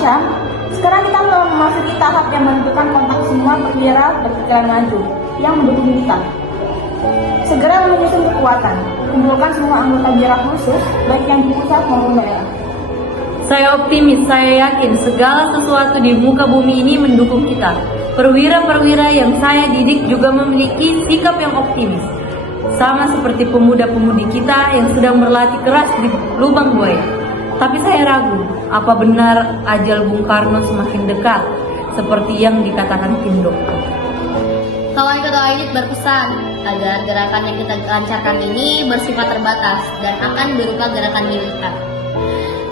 Syam, sekarang kita telah memasuki tahap yang menentukan kontak semua perwira berpikiran maju yang mendukung kita. Segera menyusun kekuatan, kumpulkan semua anggota Bira khusus, baik yang di pusat maupun daerah. Saya optimis, saya yakin segala sesuatu di muka bumi ini mendukung kita. Perwira-perwira yang saya didik juga memiliki sikap yang optimis. Sama seperti pemuda-pemudi kita yang sedang berlatih keras di lubang buaya. Tapi saya ragu, apa benar ajal Bung Karno semakin dekat, seperti yang dikatakan Kim Dokter. Kawan ketua unit berpesan agar gerakan yang kita lancarkan ini bersifat terbatas dan akan berupa gerakan militer.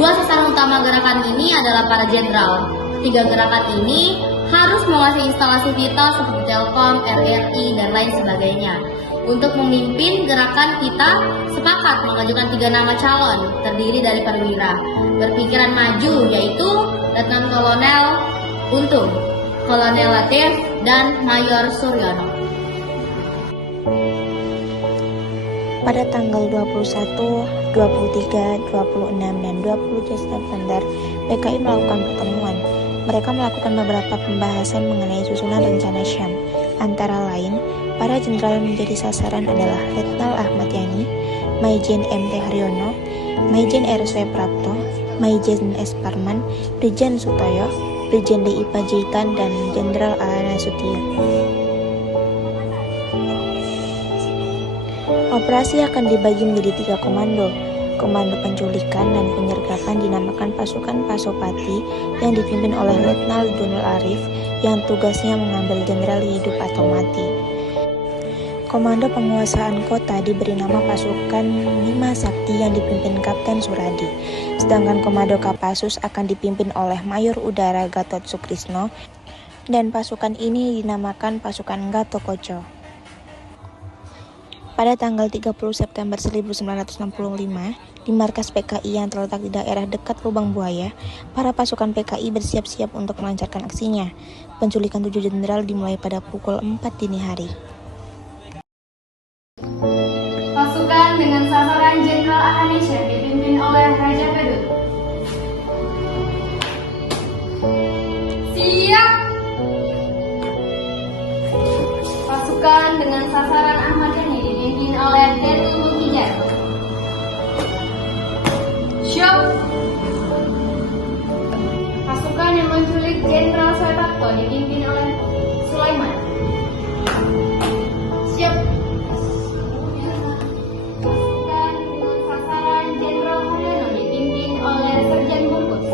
Dua sasaran utama gerakan ini adalah para jenderal. Tiga gerakan ini harus menguasai instalasi vital seperti Telkom, RRI, dan lain sebagainya. Untuk memimpin gerakan kita sepakat mengajukan 3 nama calon terdiri dari perwira berpikiran maju, yaitu Letnan Kolonel Untung, Kolonel Latif, dan Mayor Suryono. Pada tanggal 21, 23, 26, dan 20 September, PKI melakukan pertemuan. Mereka melakukan beberapa pembahasan mengenai susunan rencana Syam. Antara lain, para jenderal menjadi sasaran adalah Letnan Ahmad Yani, Maijen M.T. Haryono, Maijen R.S. Prapto, Maijen S. Parman, Brigjen Sutoyo, Brigjen D.I. Panjaitan, dan Jenderal A. Nasution. Operasi akan dibagi menjadi 3 komando. Komando penculikan dan penyergapan dinamakan pasukan Pasopati yang dipimpin oleh Letnan Donald Arif yang tugasnya mengambil jenderal hidup atau mati. Komando penguasaan kota diberi nama pasukan Bima Sakti yang dipimpin Kapten Suradi. Sedangkan Komando Kopassus akan dipimpin oleh Mayor Udara Gatot Sukrisno dan pasukan ini dinamakan pasukan Gatotkoco. Pada tanggal 30 September 1965, di markas PKI yang terletak di daerah dekat Lubang Buaya, para pasukan PKI bersiap-siap untuk melancarkan aksinya. Penculikan 7 jenderal dimulai pada pukul 4 dini hari. Pasukan dengan sasaran Jenderal Ahanisha dipimpin oleh Raja Pedut. Siap! Pasukan dengan sasaran Ahmad Yani dipimpin oleh Detu Mukijar. Siap! Pasukan yang menculik Jenderal Suharto dipimpin oleh Sulaiman. Siap! Pasukan dengan sasaran Jenderal Haryono dipimpin oleh Serjan Bungkus.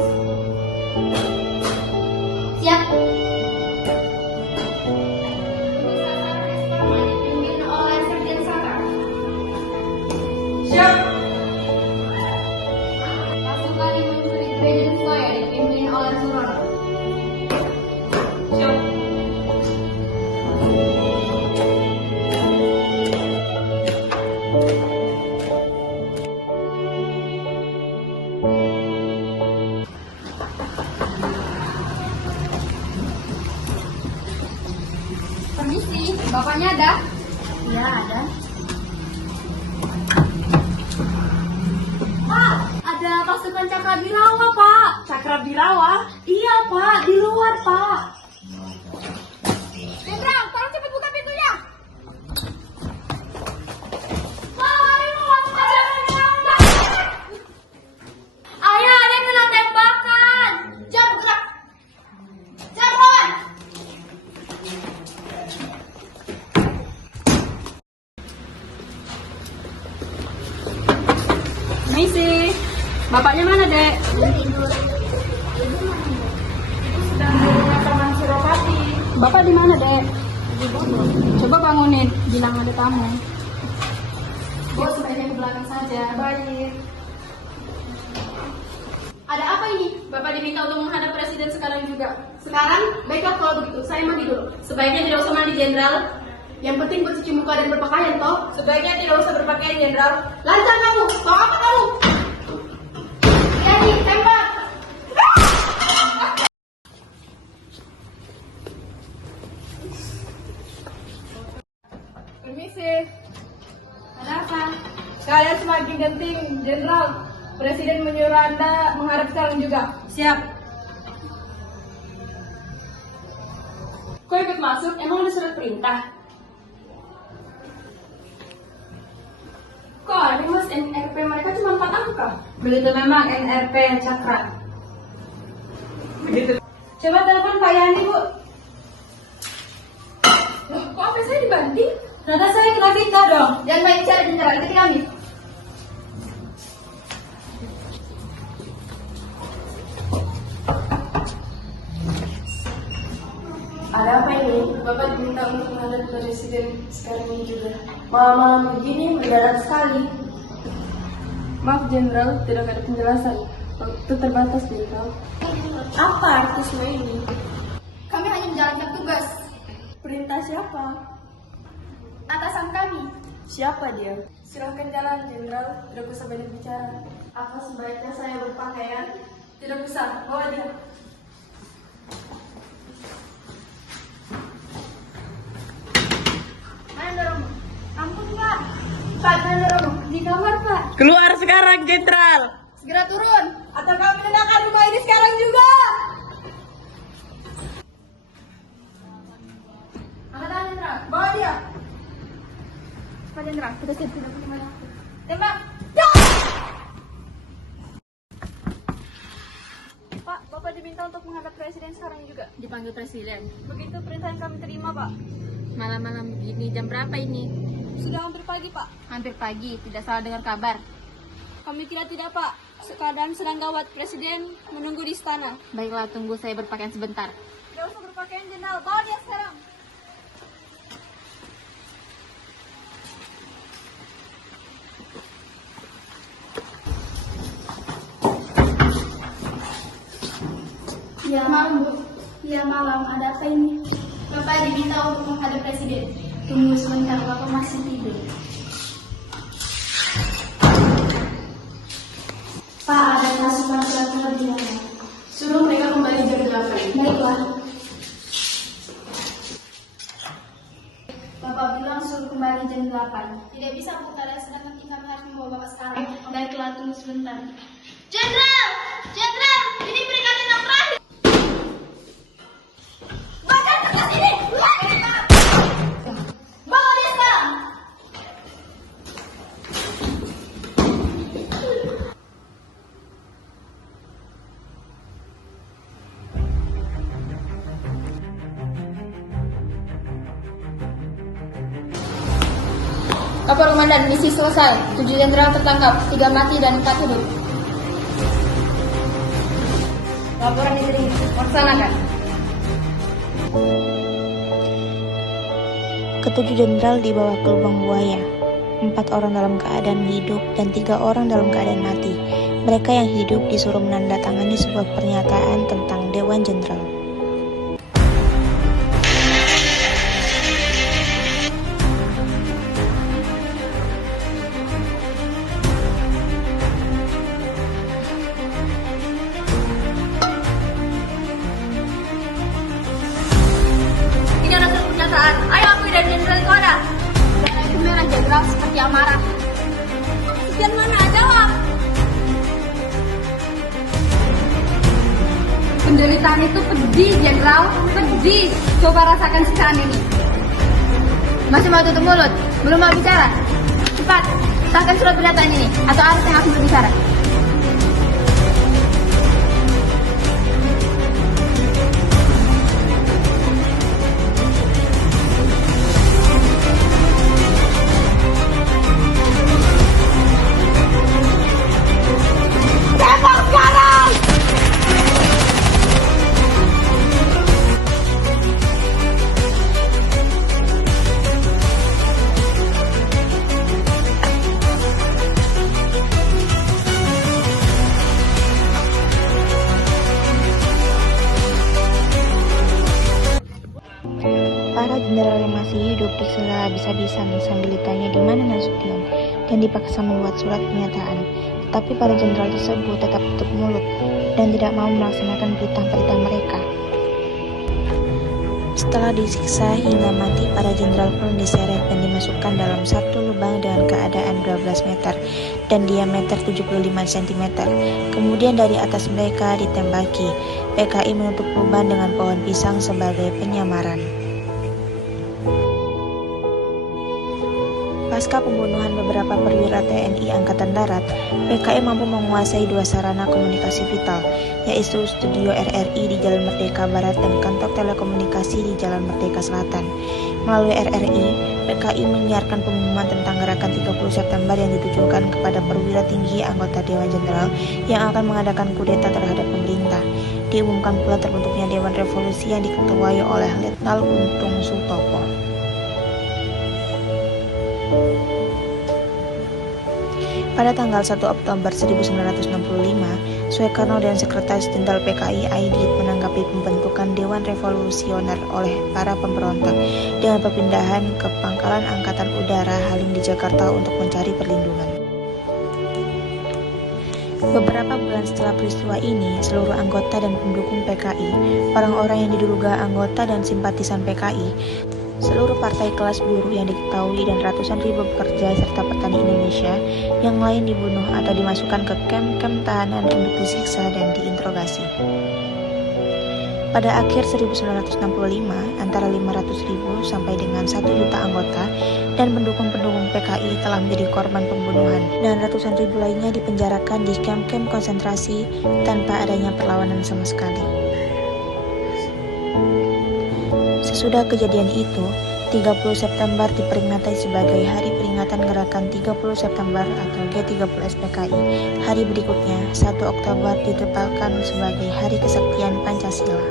Siap! Siap. Pasukan yang menculik Brigjen Soya dipimpin oleh Surono. Siap. Permisi, bapaknya ada? Ya, ada. Ada pasukan Cakrabirawa, Pak. Cakrabirawa? Iya, Pak. Di luar, Pak. Jenderal, tolong cepat buka pintunya. Lari, mau masuk ke dalam. Ayah, ada yang kena tembakan. Jangan bergerak. Jangan melawan. Misi, bapaknya mana, Dek? Ibu sedang di rumah Taman Suropati. Bapak di mana, Dek? Coba bangunin, bilang ada tamu. Bos, sebaiknya ke belakang saja. Baik. Ada apa ini? Bapak diminta untuk menghadap presiden sekarang juga. Sekarang, baiklah kalau begitu. Saya mandi dulu. Sebaiknya tidak usah mandi, Jenderal. Yang penting bercuci muka dan berpakaian, toh. Sebaiknya tidak usah berpakaian, Jenderal. Lancar kamu. Tahu apa kamu? Jadi, tembak. Permisi. Ada apa? Kalian semakin genting, Jenderal. Presiden menyuruh Anda menghadap sekarang juga. Siap. Kok ikut masuk? Emang udah surat perintah? Kok aneh mas, NRP mereka cuma 4 angka? Begitu memang NRP Cakra. Begitu. Coba telepon Pak Yani, Bu. Loh, kok HP saya dibanting? Ternyata saya kena fitnah dong. Jangan main bicara jenderal, ikuti kami. Ada apa ini? Bapak diminta untuk menghadap presiden sekarang ini juga. Malam-malam begini mendadak sekali. Maaf Jenderal, tidak ada penjelasan. Waktu terbatas Jenderal. Apa arti semua ini? Kami hanya menjalankan tugas. Perintah siapa? Atasan kami. Siapa dia? Silahkan jalan Jenderal, tidak usah banyak bicara. Apa sebaiknya saya berpakaian? Tidak usah, bawa dia. Mana dorongmu? Ampun Pak. Pak, mana dorongmu? Di kamar Pak. Keluar sekarang, Jenderal. Segera turun. Atau kami ledakan rumah ini sekarang juga? Angkat tangan Jenderal. Bawa dia. Pak Jenderal, kita siap tidak pakai mana. Tembak. Pak, Bapak diminta untuk menghadap presiden sekarang juga. Dipanggil presiden. Begitu perintah yang kami terima, Pak. Malam-malam begini, jam berapa ini? Sudah hampir pagi, Pak. Hampir pagi, tidak salah dengar kabar. Kami kira tidak, Pak. Keadaan sedang gawat, presiden menunggu di istana. Baiklah, tunggu saya berpakaian sebentar. Tidak usah berpakaian jenderal, bawa dia sekarang. Ya malam Bu. Ya malam, ada apa ini? Bapak diminta untuk menghadap presiden. Tunggu sebentar, Bapak masih tidur. Pak, ada pasukan surat di mana? Suruh mereka kembali jam 8. Baiklah. Bapak bilang suruh kembali jam 8. Tidak bisa Bu, keadaan sedang penting, kami harus membawa Bapak sekarang. Baiklah, tunggu sebentar. Jenderal! Jenderal! Ini peringatan yang terakhir! Bahkan kertas ini! Bawa dia sekarang! Kapal Komandan, misi selesai. 7 jenderal tertangkap, 3 mati dan 4 hidup. Laporan diterima. Laksanakan. Ketujuh jenderal dibawa ke lubang buaya. 4 orang dalam keadaan hidup dan 3 orang dalam keadaan mati. Mereka yang hidup disuruh menandatangani sebuah pernyataan tentang Dewan Jenderal. Ini adalah surat pernyataan. Ayo aku dan jenderal itu ada. Darah itu merah jenderal seperti amarah. Sekian mana? Jawab. Penderitaan itu pedih, jenderal. Pedih. Coba rasakan sekarang ini. Masih mau tutup mulut? Belum mau bicara? Cepat, sahkan surat pernyataan ini. Atau harus yang aku berbicara. Para jenderal yang masih hidup disela habis-habisan sambil ditanya di mana Nasution dan dipaksa membuat surat pernyataan. Tetapi para jenderal tersebut tetap tutup mulut dan tidak mau melaksanakan perintah-perintah mereka. Setelah disiksa hingga mati, para jenderal pun diseret dan dimasukkan dalam satu lubang dengan keadaan 12 meter dan diameter 75 cm. Kemudian dari atas mereka ditembaki. PKI menutup lubang dengan pohon pisang sebagai penyamaran. Pasca pembunuhan beberapa perwira TNI Angkatan Darat, PKI mampu menguasai dua sarana komunikasi vital, yaitu Studio RRI di Jalan Merdeka Barat dan kantor telekomunikasi di Jalan Merdeka Selatan. Melalui RRI, PKI menyiarkan pengumuman tentang gerakan 30 September yang ditujukan kepada perwira tinggi anggota Dewan Jenderal yang akan mengadakan kudeta terhadap pemerintah. Diumumkan pula terbentuknya Dewan Revolusi yang diketuai oleh Letnan Untung Sutopo. Pada tanggal 1 Oktober 1965, Soekarno dan Sekretaris Jenderal PKI Aidit menanggapi pembentukan Dewan Revolusioner oleh para pemberontak dengan perpindahan ke Pangkalan Angkatan Udara Halim di Jakarta untuk mencari perlindungan. Beberapa bulan setelah peristiwa ini, seluruh anggota dan pendukung PKI, orang-orang yang diduga anggota dan simpatisan PKI, seluruh partai kelas buruh yang diketahui dan ratusan ribu pekerja serta petani Indonesia yang lain dibunuh atau dimasukkan ke kem-kem tahanan untuk disiksa dan diinterogasi. Pada akhir 1965, antara 500.000 sampai dengan 1 juta anggota dan pendukung-pendukung PKI telah menjadi korban pembunuhan dan ratusan ribu lainnya dipenjarakan di kem-kem konsentrasi tanpa adanya perlawanan sama sekali. Sesudah kejadian itu, 30 September diperingati sebagai Hari Peringatan Gerakan 30 September atau G30S PKI. Hari berikutnya, 1 Oktober ditetapkan sebagai Hari Kesaktian Pancasila.